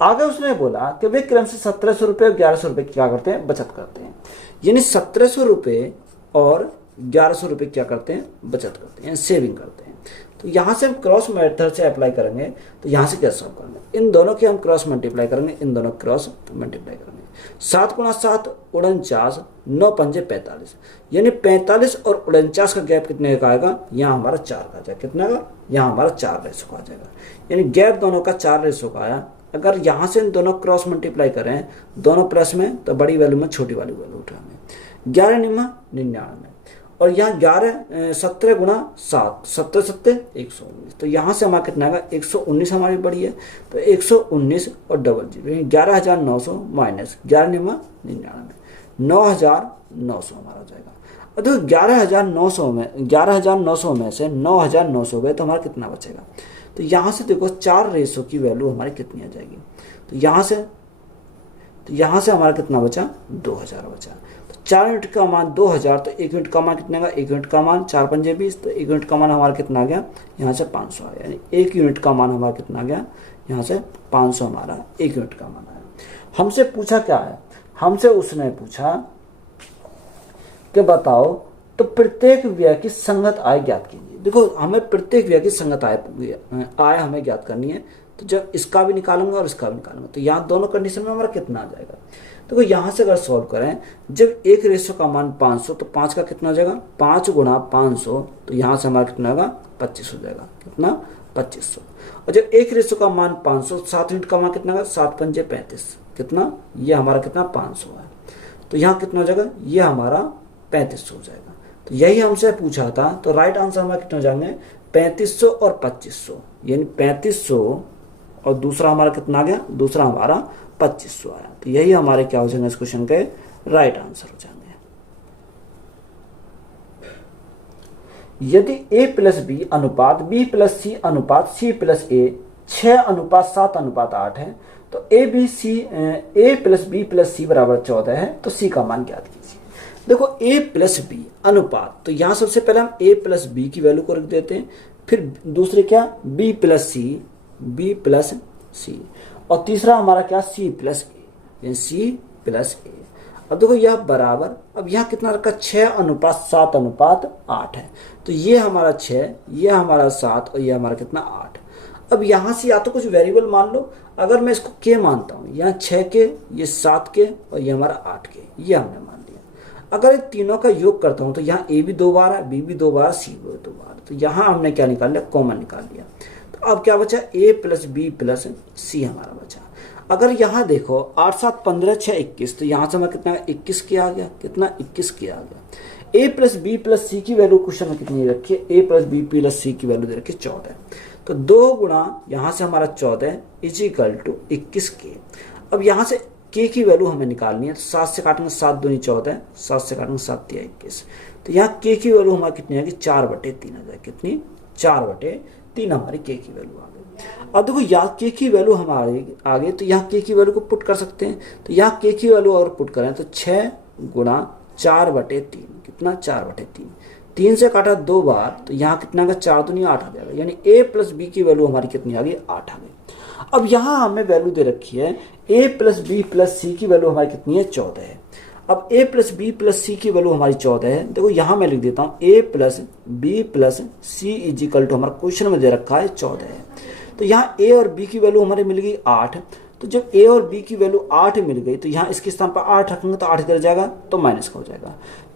आगे उसने बोला कि वे क्रम से 1700 रुपये और 1100 रुपये क्या करते हैं, बचत करते हैं, यानी 1700 रुपये और 1100 रुपये क्या करते हैं, बचत करते हैं, सेविंग करते हैं। तो यहाँ से हम क्रॉस मेथड से अप्लाई करेंगे, तो यहाँ से क्या सॉल्व करेंगे, इन दोनों के हम क्रॉस मल्टीप्लाई करेंगे, इन दोनों क्रॉस मल्टीप्लाई करेंगे। 7 × 7 49, 9 × 5 45, यानी 45 और 49 का गैप कितने का आएगा, यहाँ हमारा 4 का आ जाएगा, कितना का, यहाँ हमारा 4 रेशो का आ जाएगा, यानी गैप दोनों का 4 रेशो का आया। अगर यहाँ से इन दोनों क्रॉस मल्टीप्लाई करें, दोनों प्लस में, तो बड़ी वैल्यू में छोटी वाली वैल्यू उठाएंगे। 11 × 99 और यहाँ 17 × 7, 17 7 119, तो यहाँ से हमारा कितना आएगा, 119 हमारी बड़ी है, तो 119 और डबल जीरो 11,900 माइनस 11 × 99, 9,900 हमारा हो जाएगा। और देखो 11,900 में से 9,900 गए तो हमारा कितना बचेगा, तो यहाँ से देखो 4 रेशो की वैल्यू हमारी कितनी आ जाएगी, तो यहाँ से हमारा कितना बचा, 2000 बचा। 4 यूनिट का मान 2000, तो 1 यूनिट का मान कितने का, 1 यूनिट का मान 4 × 5 = 20, तो 1 यूनिट का मान हमारा कितना आ गया, यहाँ से 500 आया, यानी 1 यूनिट का मान हमारा कितना आ गया, यहाँ से 500 हमारा 1 यूनिट का मान आया। हमसे पूछा क्या है, हमसे उसने पूछा कि बताओ तो प्रत्येक व्यय की संगत आय ज्ञात कीजिए। देखो हमें प्रत्येक व्यय की संगत आय हमें ज्ञात करनी है, तो जब इसका भी निकालूंगा और इसका भी निकालूंगा, तो यहाँ दोनों कंडीशन में हमारा कितना आ जाएगा। देखो यहाँ से अगर सॉल्व करें, जब एक रेशो का मान 500 तो 5 का कितना हो जाएगा, 5 × 500, तो यहाँ से हमारा कितना होगा, 25 हो जाएगा, कितना, 2500। और जब एक रेशो का मान 500, 7 यूनिट का मान कितना होगा, 7 × 5 = 35, कितना, ये हमारा कितना, 500 है, तो यहाँ कितना हो जाएगा, ये हमारा 3500 हो जाएगा। तो यही हमसे पूछा था, तो राइट आंसर हमारा कितना हो जाएंगे, 3500 और 2500, यानी 3500 और दूसरा हमारा कितना आ गया, दूसरा हमारा 2500 आया। तो यही हमारे क्या हो जाएंगे, इस क्वेश्चन के राइट आंसर हो जाएंगे। यदि a + b अनुपात b + c अनुपात c + a 6:7:8 है, तो a + b + c = 14 है, तो c का मान ज्ञात कीजिए। देखो a + b अनुपात, तो यहाँ सबसे पहले हम a + b की वैल्यू को रख देते हैं, फिर दूसरे क्या, b + c, और तीसरा हमारा क्या, c + a, यानी c + a। अब देखो यह बराबर, अब यहाँ कितना रखा, 6:7:8 है, तो ये हमारा 6, ये हमारा 7 और ये हमारा कितना, 8। अब यहाँ से या तो कुछ वेरिएबल मान लो, अगर मैं इसको k मानता हूँ, यहाँ 6k, ये 7k और ये हमारा 8k, ये हमने मान लिया। अगर इन तीनों का योग करता हूं तो यहाँ ए भी 2 बार है, बी भी 2 बार, सी भी 2 बार, तो यहाँ हमने क्या निकाल लिया, कॉमन निकाल लिया। तो अब क्या बचा, ए प्लस बी प्लस सी हमारा बचा। अगर यहाँ देखो 8 7 15 6 21, तो यहाँ से हमारा कितना 21 किया आ गया, कितना 21 किया आ गया। ए प्लस बी प्लस सी की वैल्यू क्वेश्चन में कितनी रखी है, ए प्लस बी प्लस सी की वैल्यू दे रखी है 14। तो 2 गुणा यहाँ से हमारा 14 इज इक्वल टू 21 के। अब यहाँ से के की वैल्यू हमें निकालनी है, तो 7 से काटेंगे 7 दूनी 14, 7 से काटेंगे 7 तिया 21। तो यहाँ के की वैल्यू हमारी कितनी आएगी, 4/3 आ जाए, कितनी 4/3 हमारी के की वैल्यू आ गई। अब देखो यहाँ के की वैल्यू हमारे आगे, तो यहाँ के की वैल्यू को पुट कर सकते हैं। तो यहाँ के की वैल्यू और पुट करें तो 6 गुणा 4/3, कितना 4/3, 3 से काटा 2 बार, तो यहाँ कितना का 4 दूनी 8 आ जाएगा, यानी ए प्लस बी की वैल्यू हमारी कितनी आ गई, 8 आ गई। अब यहाँ हमें वैल्यू दे रखी है ए प्लस बी प्लस सी की वैल्यू हमारी कितनी है, 14 है। अब ए प्लस बी प्लस सी की वैल्यू हमारी 14 है। देखो यहाँ मैं लिख देता हूँ A plus B plus C is equal to, हमारा क्वेश्चन में दे रखा है 14 है। तो यहाँ ए और बी की वैल्यू हमारी मिल गई 8। तो जब ए और बी की वैल्यू 8 मिल गई, तो यहाँ इसके स्थान पर 8 रखेंगे तो 8 इधर जाएगा, तो माइनस का हो जाएगा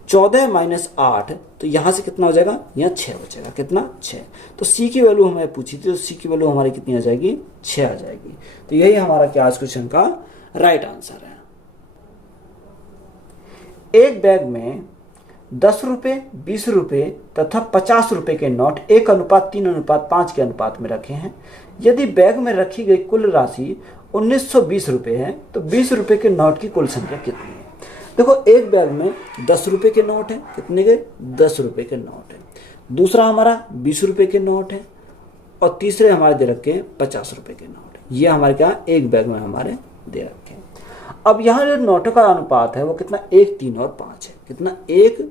14 माइनस 8, तो यहाँ से कितना हो जाएगा, यहाँ 6 बचेगा, कितना 6। तो सी की वैल्यू हमें पूछी थी, तो सी की वैल्यू हमारी कितनी आ जाएगी, 6 आ जाएगी। तो यही हमारा क्या आज क्वेश्चन का राइट आंसर है। एक बैग में 10 रुपए, 20 रुपए तथा 50 रुपए के नोट 1:3:5 के अनुपात में रखे हैं। यदि बैग में रखी गई कुल राशि 1920 रुपए है, तो 20 रुपए के नोट की कुल संख्या कितनी है। देखो एक बैग में 10 रुपए के नोट है, कितने के 10 रुपए के नोट है, दूसरा हमारा 20 रुपए के नोट है, और तीसरे हमारे दे रखे हैं 50 रुपए के नोट है। ये हमारे क्या एक बैग में हमारे दे रखे हैं। अब यहाँ जो नोटों का अनुपात है वो कितना 1 3 और 5 है, कितना 1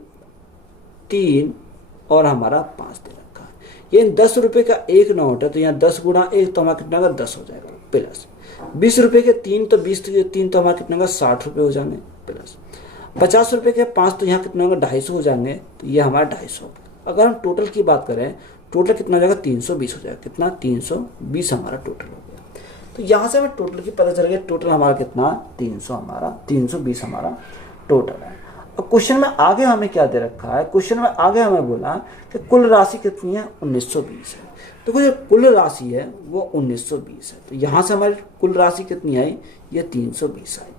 3 और हमारा 5 दे रखा है। ये 10 रुपए का एक नोट है, तो यहाँ 10 गुणा 1 तो हमारा कितना का 10 हो जाएगा, प्लस 20 रुपए के 3, तो 20 के 3 तो हमारा कितना का 60 रुपए हो जाएंगे, प्लस 50 रुपए के 5, तो यहाँ कितना होगा 250 हो जाएंगे, तो ये हमारा 250। अगर हम टोटल की बात करें, टोटल कितना हो जाएगा 320 हो जाएगा, कितना 320 हमारा टोटल हो गया। तो यहाँ से हमें टोटल की पता चल गया, टोटल हमारा कितना 320 हमारा टोटल है। अब क्वेश्चन में आगे हमें क्या दे रखा है, क्वेश्चन में आगे हमें बोला कि कुल राशि कितनी है 1920 है। तो जो कुल राशि है वो 1920 है, तो यहाँ से हमारी कुल राशि कितनी आई, ये 320 आई।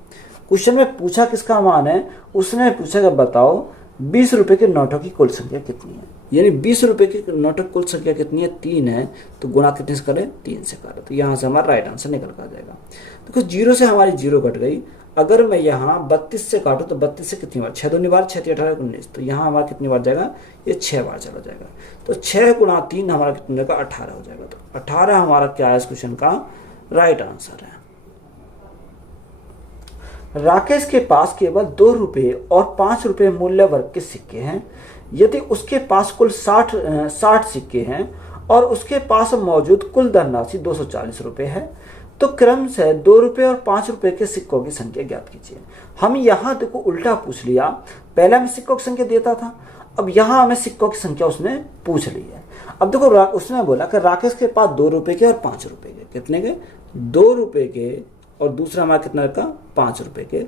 क्वेश्चन में पूछा किसका मान है, उसने पूछा कि बताओ 20 रुपए के नोटों की कुल संख्या कितनी है, यानी 20 रुपए की नोटों की कुल संख्या कितनी है, 3 है, तो गुणा कितने से करें, 3 से करें, तो यहाँ से हमारा राइट आंसर निकल कर आ जाएगा। देखो 0 से हमारी 0 कट गई। अगर मैं यहाँ 32 से काटूं तो 32 से कितनी बार, 6 दूनी बार, 6 18 19, तो यहाँ हमारा कितनी बार जाएगा, ये 6 बार चला जाएगा। तो 6 गुणा 3 हमारा कितने का 18 हो जाएगा। तो 18 हमारा क्या है इस क्वेश्चन का राइट आंसर है। राकेश के पास केवल 2 रुपए और 5 रुपए मूल्य वर्ग के सिक्के हैं। यदि उसके पास कुल 60 सिक्के हैं और उसके पास मौजूद कुल धनराशि 240 रुपए है, तो क्रम से 2 रुपए और 5 रुपए के सिक्कों की संख्या ज्ञात कीजिए। हम यहाँ देखो उल्टा पूछ लिया, पहले हमें सिक्कों की संख्या देता था, अब यहाँ हमें सिक्कों की संख्या उसने पूछ ली है। अब देखो उसने बोला कि राकेश के पास 2 रुपए के और 5 रुपए के, कितने के 2 रुपए के, और दूसरा हमारा कितना का 5 रुपए के,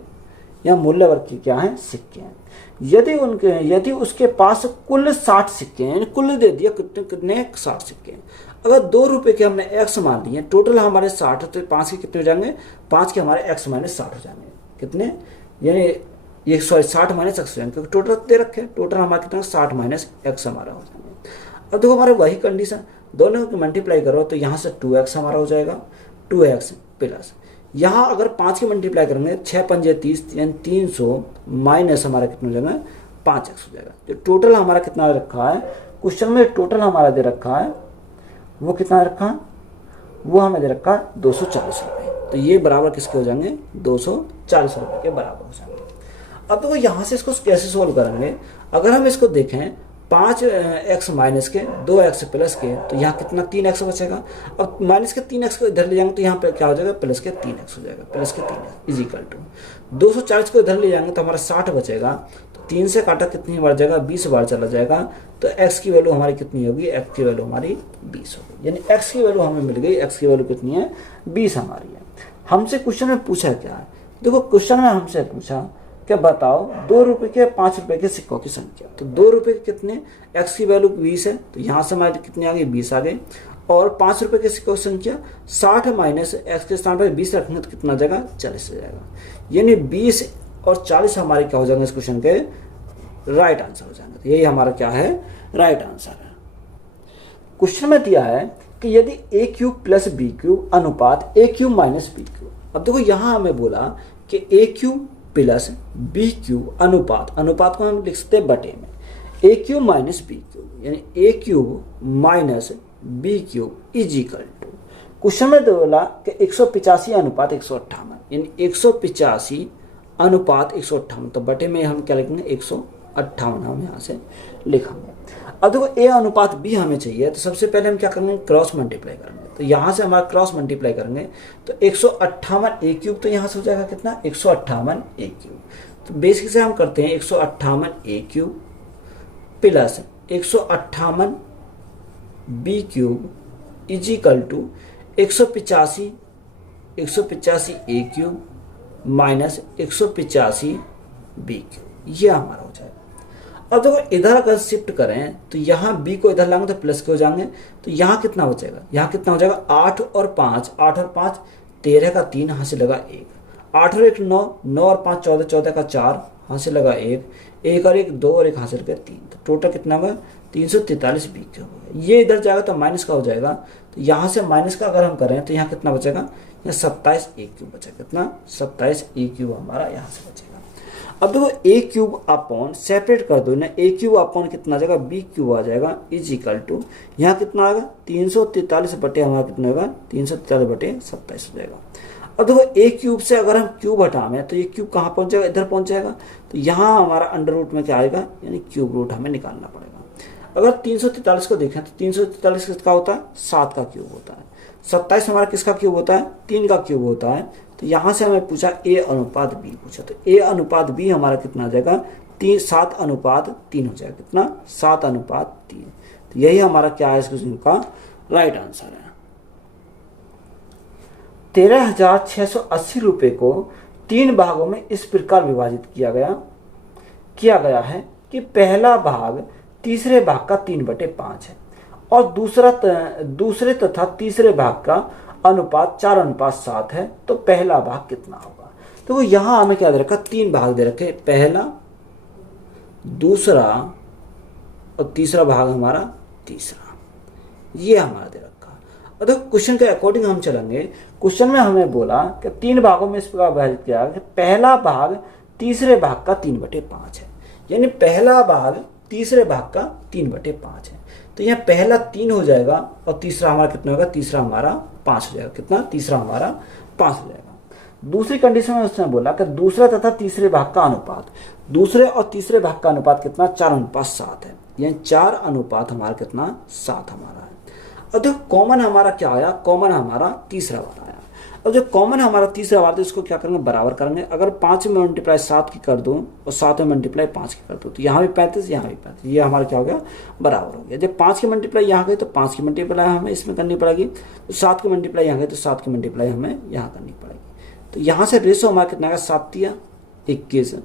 यहाँ मूल्य वर्ग की क्या है, सिक्के हैं। यदि उसके पास कुल 60 सिक्के हैं, कुल दे दिया कितने 60 सिक्के हैं। अगर 2 रुपए के हमने x मान लिए, टोटल हमारे 60 है, तो 5 के कितने हो जाएंगे, 5 के हमारे x माइनस 60 हो जाएंगे, कितने, यानी ये 60 माइनस x हो जाएंगे, क्योंकि टोटल दे रखे, टोटल हमारा कितना 60 माइनस x हमारा हो जाएंगे। अब देखो हमारे वही कंडीशन, दोनों को मल्टीप्लाई करो तो यहाँ से 2x हमारा हो जाएगा, 2x प्लस यहाँ अगर 5 के मल्टीप्लाई करेंगे 6 पंजे 30, यानी 300 माइनस हमारा कितना हो जाएगा 5x हो जाएगा। जो टोटल हमारा कितना रखा है क्वेश्चन में, टोटल हमारा दे रखा है वो कितना रखा है, वो हमें दे रखा है 240 रुपये। तो ये बराबर किसके हो जाएंगे, 240 रुपये के बराबर हो जाएंगे। अब देखो यहाँ से इसको कैसे सोल्व करेंगे, अगर हम इसको देखें 5x माइनस के 2x प्लस के, तो यहाँ कितना 3x बचेगा। अब माइनस के 3x को इधर ले जाएंगे तो यहाँ पे क्या हो जाएगा, प्लस के 3x हो जाएगा, प्लस के 3x इज इक्वल टू 240 को इधर ले जाएंगे तो हमारा 60 बचेगा। तो 3 से काटा कितनी बार जाएगा, 20 बार चला जाएगा। तो x की वैल्यू हमारी कितनी होगी, x की वैल्यू हमारी 20 होगी, यानी x की वैल्यू हमें मिल गई, x की वैल्यू कितनी है 20 हमारी है। हमसे क्वेश्चन में पूछा क्या है, देखो क्वेश्चन में हमसे पूछा कि बताओ 2 रुपए के 5 रुपए के सिक्कों की संख्या। तो 2 रुपए के कितने, एक्स की वैल्यू 20 है, तो यहाँ से हमारे कितने आ गए, 20 आ गए। और 5 रुपए के सिक्कों की संख्या 60 माइनस एक्स के स्थान पर 20 रखेंगे तो कितना जाएगा, 40 हो जाएगा। यानी 20 और 40 हमारे क्या हो जाएंगे इस क्वेश्चन के राइट आंसर हो जाएंगे। तो यही हमारा क्या है, राइट आंसर है। क्वेश्चन में दिया है कि यदि A cube plus B cube अनुपात A cube minus B cube. अब देखो यहाँ हमें बोला कि A cube plus B cube अनुपात, अनुपात को हम लिख सकते हैं बटे में, A cube minus B cube, यानी A cube minus B cube is equal to, question में बोला कि 185 अनुपात 158, यानी 185 अनुपात 158, तो बटे में हम क्या लिखेंगे, 158 हम यहाँ से लिखेंगे। अब देखो ए अनुपात बी हमें चाहिए, तो सबसे पहले हम क्या करेंगे, क्रॉस मल्टीप्लाई करेंगे। तो यहाँ से हमारा क्रॉस मल्टीप्लाई करेंगे तो 158 ए क्यूब, तो यहाँ से हो जाएगा कितना, 158 ए क्यूब। तो बेसिक से हम करते हैं 158 A cube plus 158 B cube is equal to 185 A cube minus 185 B cube, ये हमारा हो जाएगा। अब देखो इधर अगर शिफ्ट करें तो यहाँ b को इधर लाएंगे तो प्लस के हो जाएंगे, तो यहाँ कितना बचेगा, यहाँ कितना हो जाएगा, 8 और 5, 8 और 5 13 का 3, यहाँ से लगा 1, 8 और 1 9, 9 और 5 14, 14 का 4, यहाँ से लगा 1, 1 और 1 2 और 1 यहाँ से लगा 3, तो टोटल कितना होगा, 343 बी क्यूब होगा। ये इधर जाएगा तो माइनस का हो जाएगा, तो यहाँ से माइनस का अगर हम करें तो यहाँ कितना बचेगा, यहाँ 27 ए क्यूब बचेगा, कितना, 27 ए क्यूब हमारा यहाँ से बचेगा। अब देखो ए क्यूब अपॉन सेपरेट कर दो ना, ए क्यूब अपॉन कितना आ जाएगा, बी क्यूब आ जाएगा इज इक्वल टू, यहाँ कितना आएगा, 343 बटे हमारा कितना होगा, 343 बटे 27 हो जाएगा। अब देखो ए क्यूब से अगर हम क्यूब हटाएं तो ये क्यूब कहाँ पहुंच जाएगा, इधर पहुंच जाएगा, तो यहाँ हमारा अंडर रूट में क्या आएगा, यानी क्यूब रूट हमें निकालना पड़ेगा। अगर 343 को देखें तो 343 किसका होता है, 7 का क्यूब होता है, 27 हमारा किसका क्यूब होता है, 3 का क्यूब होता है। तो यहाँ से हमें पूछा ए अनुपात बी पूछा, तो ए अनुपात बी हमारा कितना आ जाएगा, 7 अनुपात 3 हो जाएगा, कितना, 7 अनुपात 3। तो यही हमारा क्या है इस क्वेश्चन का राइट आंसर है। 13,680 रुपये को 3 भागों में इस प्रकार विभाजित किया गया है कि पहला भाग तीसरे भाग का 3/5 है और दूसरे तथा तीसरे भाग का अनुपात 4:7 है, तो पहला भाग कितना होगा। तो यहां हमें क्या दे रखा, 3 भाग दे रखे, पहला, दूसरा और तीसरा भाग हमारा तीसरा, ये हमारा दे रखा। और तो क्वेश्चन के अकॉर्डिंग हम चलेंगे। क्वेश्चन में हमें बोला कि 3 भागों में इस प्रकार विभाजित किया कि पहला भाग तीसरे भाग का 3/5 है, यानी पहला भाग तीसरे भाग का 3/5 है। तो यहाँ पहला 3 हो जाएगा और तीसरा हमारा कितना होगा, तीसरा हमारा 5 हो जाएगा, कितना, तीसरा हमारा 5 हो जाएगा। दूसरी कंडीशन में उसने बोला कि दूसरा तथा तीसरे भाग का अनुपात, दूसरे और तीसरे भाग का अनुपात कितना, 4:7 है, यानी 4 अनुपात हमारा कितना, 7 हमारा है। अब देखो कॉमन हमारा क्या आया, कॉमन हमारा तीसरा वाला आया। अब जो कॉमन हमारा तीसरा वाला, तो इसको क्या करेंगे, बराबर करेंगे। अगर 5 में मल्टीप्लाई 7 की कर दो और 7 में मल्टीप्लाई 5 की कर दो, तो यहाँ भी 35, यहाँ भी 35, ये हमारा क्या हो गया, बराबर हो गया। जब 5 की मल्टीप्लाई यहाँ गई तो 5 की मल्टीप्लाई हमें इसमें करनी पड़ेगी, तो 7 की मल्टीप्लाई यहाँ गई तो 7 की मल्टीप्लाई हमें यहाँ करनी पड़ेगी। तो यहाँ से रेशो हमारा कितना आएगा, 7×21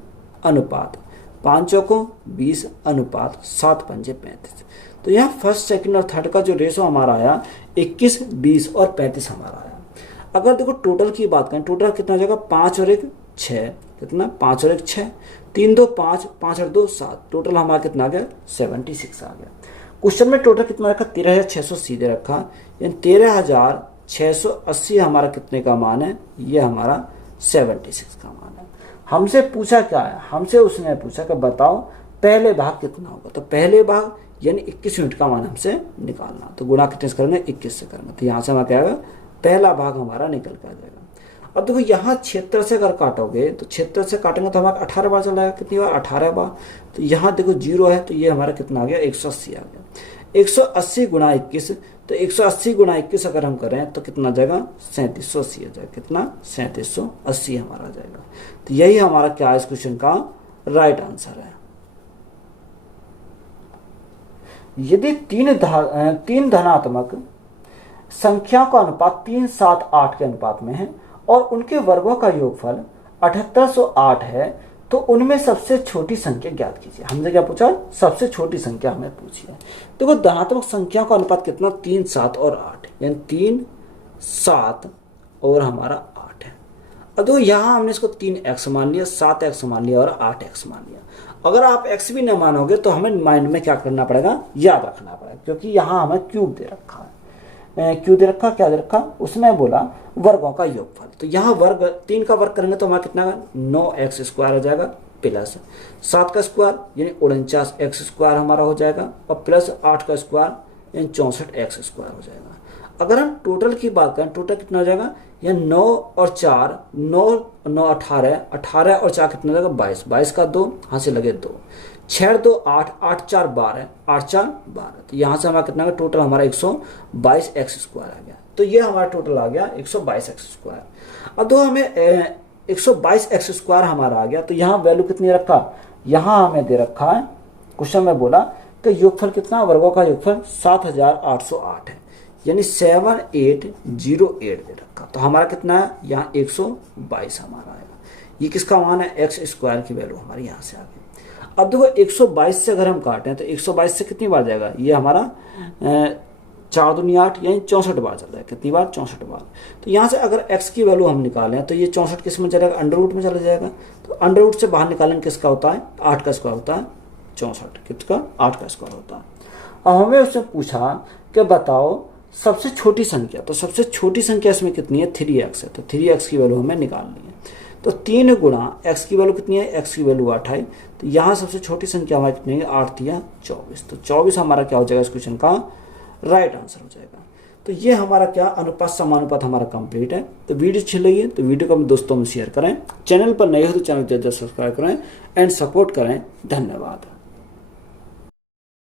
अनुपात 5×20 अनुपात 7×5 तो यहाँ फर्स्ट, सेकंड और थर्ड का जो रेशो हमारा आया 21, 20 और 35 हमारा आया। अगर देखो टोटल की बात करें, टोटल कितना हो जाएगा, 5 और 1 6, कितना, 5 और 1 6, 3 2 5, 5 और 2 7, टोटल हमारा कितना आ गया, 76 आ गया। क्वेश्चन में टोटल कितना रखा, 13,600 सीधे रखा, यानी 13,680 हमारा कितने का मान है, ये हमारा 76 का मान है। हमसे पूछा क्या है, हमसे उसने पूछा कि बताओ पहले भाग कितना होगा। तो पहले भाग यानी 21 यूनिट का मान हमसे निकालना, तो गुणा कितने से करेंगे, 21 से करेंगे, तो यहाँ से हमारा क्या आएगा, पहला भाग हमारा निकल कर आ जाएगा। अब देखो यहाँ क्षेत्र से अगर काटोगे तो क्षेत्र से काटेंगे तो हमारा 18 बार चला जाएगा, कितनी बार, 18 बार। तो यहाँ देखो 0 है, तो ये हमारा कितना आ गया, 180 आ गया। 180 × 21, तो 180 × 21 अगर हम करें तो कितना आ जाएगा, 3780 आ जाएगा, कितना, 3780 हमारा आ जाएगा। तो यही हमारा क्या है इस क्वेश्चन का राइट आंसर है। यदि 3 धनात्मक संख्याओं का अनुपात 3, 7, 8 के अनुपात में है और उनके वर्गों का योगफल 7808 है, तो उनमें सबसे छोटी संख्या ज्ञात कीजिए। हमसे क्या पूछा? सबसे छोटी संख्या हमें पूछी है। देखो धनात्मक संख्या का अनुपात कितना? 3, 7 और 8, यानी 3, 7 और हमारा 8 है। अब देखो यहाँ हमने इसको 3x मान लिया, 7x मान लिया और 8x मान लिया। अगर आप x भी न मानोगे तो हमें माइंड में क्या करना पड़ेगा? याद रखना पड़ेगा, क्योंकि यहाँ हमें क्यूब दे रखा है। क्यों दे रखा? क्या दे रखा? उसने बोला वर्गों का योगफल। तो यहाँ वर्ग 3 का वर्ग करेंगे तो हमारा कितना? 9x स्क्वायर हो जाएगा, प्लस 7 का स्क्वायर यानी 49x स्क्वायर हमारा हो जाएगा, और प्लस 8 का स्क्वायर यानी 64x स्क्वायर हो जाएगा। अगर हम टोटल की बात करें, टोटल कितना हो जाएगा? यह 9 और 4, 9 18, 18 और 4 कितना हो जाएगा? 22, 22 का 2 यहाँ से लगे 2, 6 2 8, 8 4 12, 8 4 12। तो यहाँ से हमारा कितना? टोटल हमारा 122x स्क्वायर आ गया। तो ये हमारा टोटल आ गया 122x स्क्वायर। अब दो हमें 122x स्क्वायर हमारा आ गया, तो यहाँ वैल्यू कितनी रखा? यहाँ हमें दे रखा है, क्वेश्चन में बोला कि योगफल कितना? वर्गों का योगफल 7808 है, यानी 7808 दे रखा। तो हमारा कितना है? यहाँ 122 हमारा आएगा। ये किसका मान है? एक्स स्क्वायर की वैल्यू हमारी यहाँ से आ गई। अब देखो 122 से अगर हम काटें तो 122 से कितनी बार जाएगा? ये हमारा 4 दूनी 8 यानी 64 बार चल रहा है। कितनी बार? 64 बार। तो यहाँ से अगर x की वैल्यू हम निकालें तो ये 64 किस में चलेगा? अंडर रूट में चला जाएगा। तो अंडर रूट से बाहर निकालेंगे किसका होता है? 8 का स्क्वायर होता है 64। किसका? 8 का स्क्वायर होता है। अब हमें उससे पूछा कि बताओ सबसे छोटी संख्या। तो सबसे छोटी संख्या इसमें कितनी है? 3x है। तो 3x की वैल्यू हमें निकालनी है। तो 3 गुणा x की वैल्यू कितनी है? x की वैल्यू 8 है। तो यहाँ सबसे छोटी संख्या हमारी कितनी है? 8 या 24। तो 24 हमारा क्या हो जाएगा इस क्वेश्चन का? राइट आंसर हो जाएगा। तो ये हमारा क्या? अनुपात समानुपात हमारा कंप्लीट है। तो वीडियो अच्छी लगी है तो वीडियो को अपने दोस्तों में शेयर करें। चैनल पर नए हो तो चैनल को सब्सक्राइब करें एंड सपोर्ट करें। धन्यवाद।